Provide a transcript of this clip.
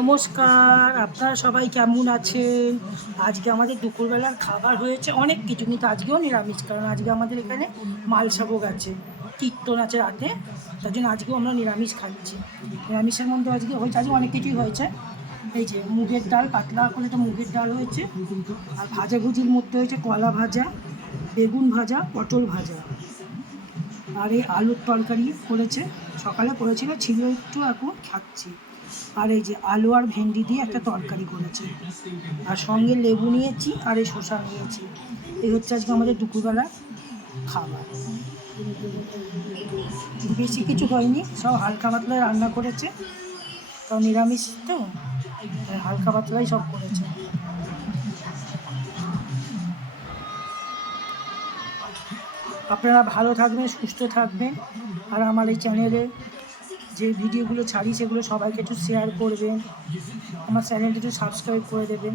নমস্কার, আপনারা সবাই কেমন আছেন? আজকে আমাদের দুপুরবেলার খাবার হয়েছে অনেক কিছু, কিন্তু আজকেও নিরামিষ, কারণ আজকে আমাদের এখানে মালসাভোগ আছে, কীর্তন আছে রাতে, তার জন্য আজকেও আমরা নিরামিষ খাচ্ছি। নিরামিষের মধ্যে আজকে অনেক কিছুই হয়েছে। এই যে মুগের ডাল, পাতলা করে একটা মুগের ডাল হয়েছে, আর ভাজাভুজির মধ্যে হয়েছে কলা ভাজা, বেগুন ভাজা, পটল ভাজা, আর এই আলুর তরকারি করেছে। সকালে করেছিল, ছিল একটু, এখন খাচ্ছি। আর এই যে আলু আর ভেন্ডি দিয়ে একটা তরকারি করেছে, আর সঙ্গে লেবু নিয়েছি, আর এই শসা নিয়েছি। এই হচ্ছে আজকে আমাদের দুপুরবেলা খাবার। বেশি কিছু হয়নি, সব হালকা পাতলা রান্না করেছে, কারণ নিরামিষ তো, তাই হালকা পাতলাই সব করেছে। আপনারা ভালো থাকবেন, সুস্থ থাকবেন, আর আমার এই চ্যানেলে যে ভিডিওগুলো ছাড়ি সেগুলো সবাইকে একটু শেয়ার করবেন, আমার চ্যানেলটা একটু সাবস্ক্রাইব করে দেবেন।